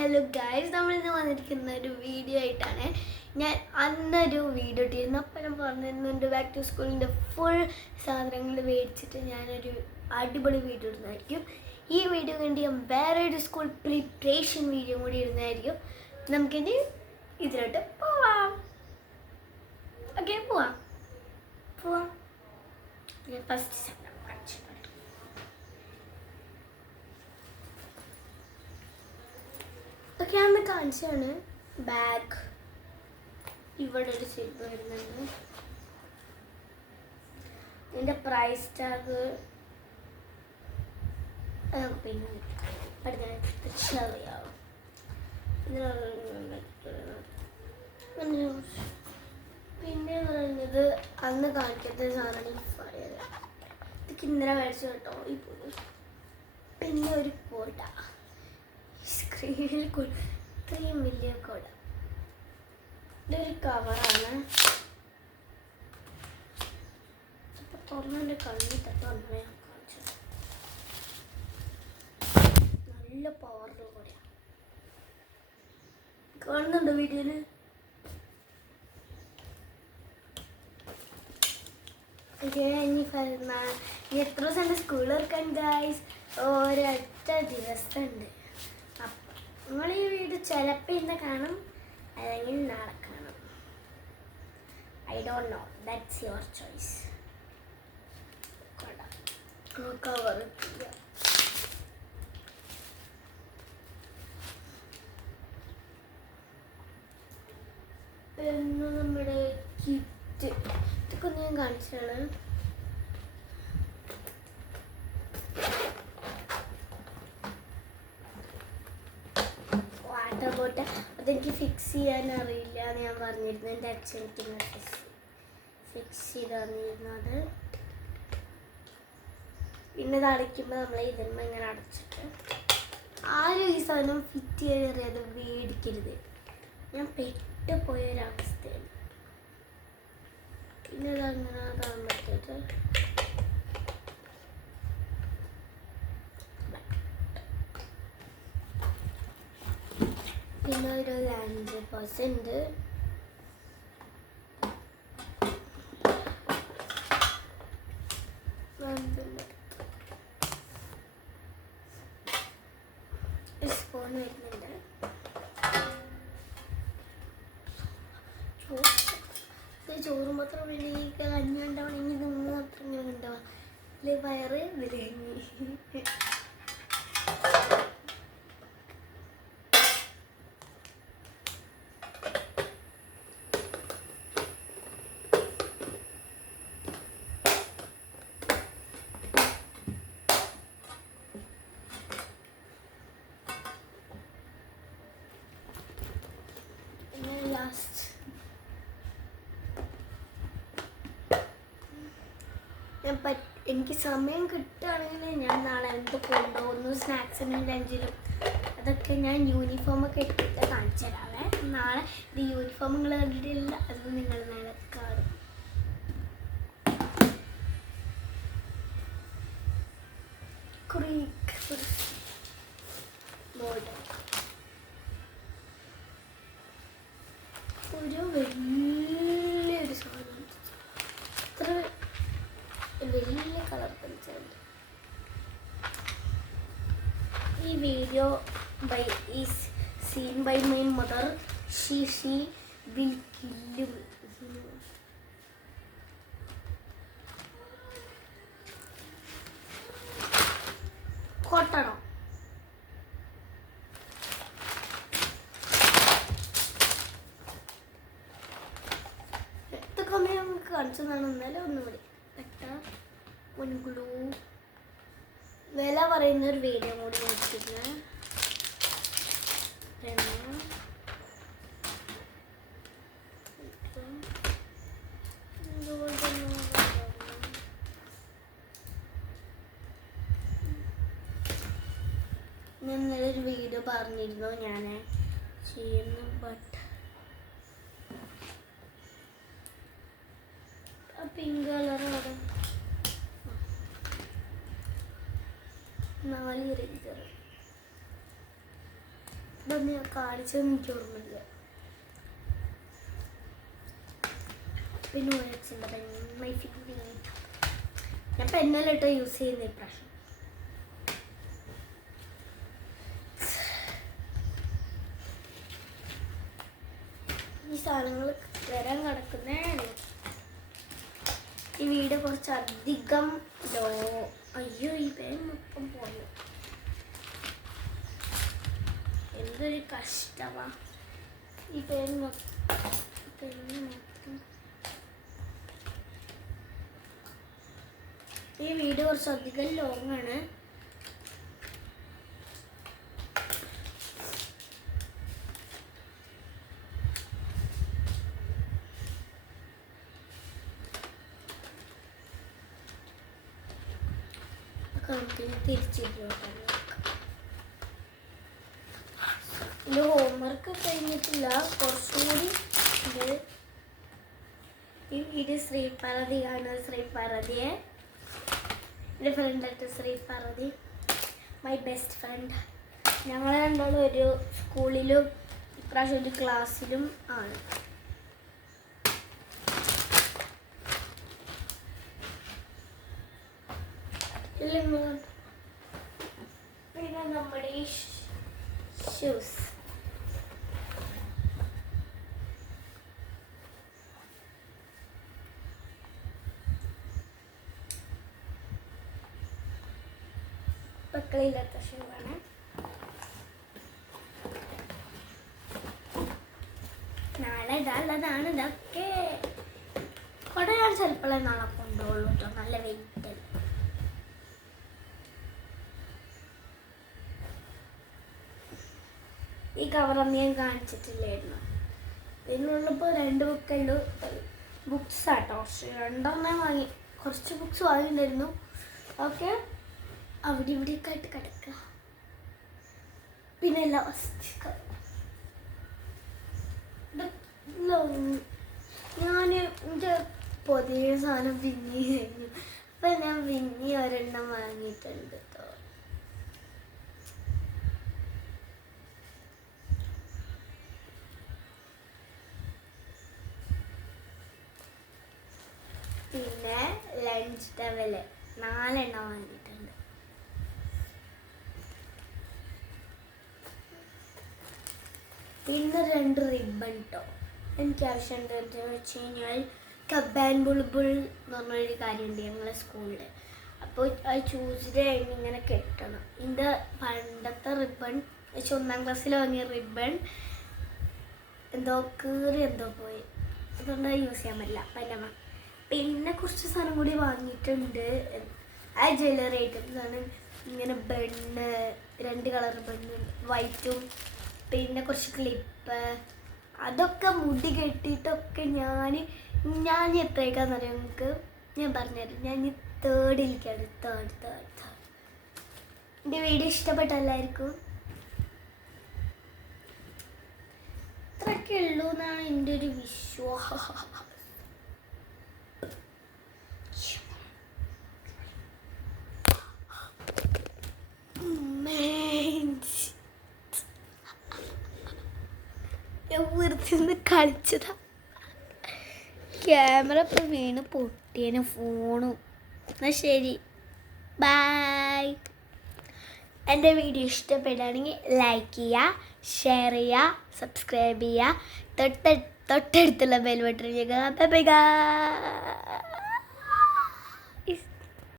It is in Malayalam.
ഹലോ ഗൈസ്, നമ്മളിന്ന് വന്നിരിക്കുന്ന ഒരു വീഡിയോ ആയിട്ടാണ്. ഞാൻ അന്നൊരു വീഡിയോ ഇട്ടിരുന്നു. അപ്പം ഞാൻ പറഞ്ഞിരുന്നുണ്ട് ബാക്ക് ടു സ്കൂളിൻ്റെ ഫുൾ സാധനങ്ങൾ മേടിച്ചിട്ട് ഞാനൊരു അടിപൊളി വീഡിയോ ഇടുന്നതായിരിക്കും. ഈ വീഡിയോ കണ്ട് ഞാൻ വേറൊരു സ്കൂൾ പ്രിപ്പറേഷൻ വീഡിയോ കൂടി ഇടുന്നതായിരിക്കും. നമുക്കിനി ഇതിലോട്ട് പോവാം. ഓക്കെ, പോവാം. ഞാൻ ഫസ്റ്റ് സാധനം കാണിച്ചു. ഇതൊക്കെ ഞാൻ കാണിച്ചാണ്. ബാഗ് ഇവിടെ ഒരു സിബ് വരുന്നുണ്ട്. ഇതിൻ്റെ പ്രൈസ് ടാഗ് പിന്നെ അറിയാവും. പിന്നെ പറയുന്നത് അന്ന് കാണിക്കാത്ത സാധനം ഫയർ. ഇതൊക്കെ ഇന്നലെ മേടിച്ചു കേട്ടോ. പിന്നെ ഒരു കോട്ട, സ്ക്രീനിൽ ഇത്രയും വലിയ കോട. ഇതൊരു കവറാണ്. ഇപ്പൊ തുറന്നെ കണ്ണി തട്ടുന്ന ഞാൻ കാണിച്ചത്. നല്ല പവറിൽ കൂടെയാണ് കാണുന്നുണ്ടോ വീഡിയോയില്? ഇനി എത്ര ദിവസം സ്കൂളിൽ ഇറക്കാൻ ഗൈസ്? ഒരൊറ്റ ദിവസമുണ്ട്. അപ്പം നിങ്ങൾ ഈ വീഡിയോ ചിലപ്പോൾ ഇന്ന് കാണും, അല്ലെങ്കിൽ നാളെ കാണും. I don't know, that's your choice. Cover പിന്നെ നമ്മുടെ കിറ്റ് ഇതൊക്കെ ഞാൻ കാണിച്ചാണ്. വാട്ടർ ബോട്ടിൽ അതെനിക്ക് ഫിക്സ് ചെയ്യാൻ അറിയില്ല എന്ന് ഞാൻ പറഞ്ഞിരുന്നു. എൻ്റെ അച്ഛനത്തിന് ഫിക്സ് ചെയ്ത് തന്നിരുന്നത്. പിന്നെ ഇത് അടയ്ക്കുമ്പോൾ നമ്മൾ ഇതിന്മേൽ ഇങ്ങനെ അടച്ചിട്ട് ആരും ഈ സാധനം ഫിറ്റ് ചെയ്തറിയാതെ മേടിക്കരുത്. ഞാൻ പെട്ടുപോയൊരവസ്ഥയാണ്. പിന്നെ ഇതങ്ങനെ അതാൻ പറ്റിയിട്ട് പിന്നെ ഒരു ലഞ്ച് ബോക്സ് ഉണ്ട്. സ്പൂൺ വരുന്നുണ്ട്. ചോറ് മാത്രം വേണമെങ്കിൽ കഞ്ഞി ഉണ്ടാവണമെങ്കിൽ ഇത് മാത്രം ഇങ്ങനെ ഉണ്ടാവാം. ഇതിൽ വയറ് വിലങ്ങി. ലാസ്റ്റ് എനിക്ക് സമയം കിട്ടുകയാണെങ്കിൽ ഞാൻ നാളെ എന്ത് കൊണ്ടുപോകുന്നു, സ്നാക്സിനും ലഞ്ചിലും അതൊക്കെ ഞാൻ യൂണിഫോമൊക്കെ ഇട്ടിട്ട് കാണിച്ചു തരാവേ. നാളെ ഇത് യൂണിഫോമുകൾ കണ്ടിട്ടില്ല, അത് നിങ്ങൾ നാളെ കാണും. ബോർഡ് ഒരു വലിയൊരു സാധനം, ഇത്ര വലിയ കളർ പെൻസിലുണ്ട്. ഈ video is seen by my mother. She will kill me. കൊട്ടണം. നമുക്ക് കാണിച്ചതാണ്. എന്നാലും ഒന്നുകൂടി ഗ്ലൂ വില പറയുന്ന ഒരു വീഡിയോ കൂടി നോക്കിയിരുന്നു. ഞാൻ ഇന്നലൊരു വീഡിയോ പറഞ്ഞിരുന്നു ഞാൻ ചെയ്യുന്നു. ബട്ട് പിങ്ക് കളറോടെ 4 ഇറേസർ. ഇതൊന്നും ഞാൻ കാണിച്ചതെന്ന് എനിക്ക് ഓർമ്മയില്ല. പിന്നെ ഓരോ മൈ ഫേവറേറ്റ്. ഞാൻ പെന്നല്ലിട്ടോ യൂസ് ചെയ്യുന്ന ഇപ്രാവശ്യം. ഈ സാധനങ്ങൾ വരാൻ കിടക്കുന്നേ. ഈ വീഡിയോ കുറച്ചധികം അയ്യോ ഈ പേര് മൊത്തം പോയോ, എന്തൊരു കഷ്ടമാ ഈ പേര് മൊത്തം. ഈ വീഡിയോ കുറച്ചധികം ലോങ്ങാണ്. തിരിച്ചിട്ട് ഇത് ഹോംവർക്ക് കഴിഞ്ഞിട്ടില്ല, കുറച്ചും കൂടി ഇത്. ഈ വീഡിയോ ശ്രീപാർവതിയാണ്. ശ്രീപാർവതിയെ എൻ്റെ ഫ്രണ്ടായിട്ട് ശ്രീപാർവതി, മൈ ബെസ്റ്റ് ഫ്രണ്ട്. ഞങ്ങൾ രണ്ടാളും ഒരു സ്കൂളിലും ഇപ്രാവശ്യം ഒരു ക്ലാസ്സിലും ആണ്. പിന്നെ നമ്മുടെ ഈ ഷൂസ് മക്കളില്ലാത്ത ഷൂ ആണ്. നാളെ ഇതാണതാണ്. ഇതൊക്കെ കുറെ ഞാൻ ചിലപ്പോഴേ നാളെ കൊണ്ടുപോകുള്ളൂ കേട്ടോ, നല്ല വെയിറ്റ്. ഈ കവറൊന്നും ഞാൻ കാണിച്ചിട്ടില്ലായിരുന്നു. ഇതിനുള്ളിപ്പോൾ 2 ബുക്കുള്ളൂ. ബുക്സ് ആട്ടോ, 2 വാങ്ങി. കുറച്ച് ബുക്സ് വാങ്ങിയിട്ടുണ്ടായിരുന്നു. ഓക്കെ, അവിടെ ഇവിടെയൊക്കെ ആയിട്ട് കിടക്കുക. പിന്നെ ഞാൻ എൻ്റെ പുതിയ സാധനം പിന്നെ കഴിഞ്ഞു. അപ്പം ഞാൻ പിന്നെ ഒരെണ്ണം വാങ്ങിയിട്ടുണ്ട് കേട്ടോ. പിന്നെ ലഞ്ച് ടവല് 4 വാങ്ങിയിട്ടുണ്ട്. പിന്നെ 2 റിബൺ കേട്ടോ. എനിക്ക് ആവശ്യമുണ്ട് എന്താണെന്ന് വെച്ച് കഴിഞ്ഞാൽ കബാൻ ബുൾബുൾ എന്ന് പറഞ്ഞൊരു കാര്യമുണ്ട് ഞങ്ങളെ സ്കൂളിൽ. അപ്പോൾ അത് ചൂസിൻ്റെ ഇങ്ങനെ കെട്ടണം. ഇതിൻ്റെ പണ്ടത്തെ റിബൺ 1ാം ക്ലാസ്സിൽ വാങ്ങിയ റിബൺ എന്തോ കീറി എന്തോ പോയി, അതുകൊണ്ട് യൂസ് ചെയ്യാൻ പറ്റില്ല. പന്നമ്മ പിന്നെ കുറച്ച് സാധനം കൂടി വാങ്ങിയിട്ടുണ്ട്. ആ ജ്വല്ലറി ഐറ്റംസാണ്. ഇങ്ങനെ ബണ്ണ്, 2 കളർ ബണ്ണ്, വൈറ്റും. പിന്നെ കുറച്ച് ക്ലിപ്പ്, അതൊക്കെ മുടി കെട്ടിയിട്ടൊക്കെ ഞാൻ എത്രയൊക്കെയാണെന്നറിയാം നിങ്ങൾക്ക് ഞാൻ പറഞ്ഞുതരാം. ഞാൻ 3rഡിലേക്കാണ്. തേർഡ്. എൻ്റെ വീഡിയോ ഇഷ്ടപ്പെട്ട എല്ലാവർക്കും ഇത്രയൊക്കെ ഉള്ളൂ എന്നാണ് എൻ്റെ ഒരു വിശ്വാസം. വെറുതെ കളിച്ചതാ. ക്യാമറ ഇപ്പം വീണ് പൊട്ടിയതിന് ഫോണും. എന്നാൽ ശരി, ബൈ. എൻ്റെ വീഡിയോ ഇഷ്ടപ്പെടുകയാണെങ്കിൽ ലൈക്ക് ചെയ്യുക, ഷെയർ ചെയ്യുക, സബ്സ്ക്രൈബ് ചെയ്യുക, തൊട്ടടുത്തുള്ള ബെൽ ബട്ടൺ ചെയ്യുക. Bye bye.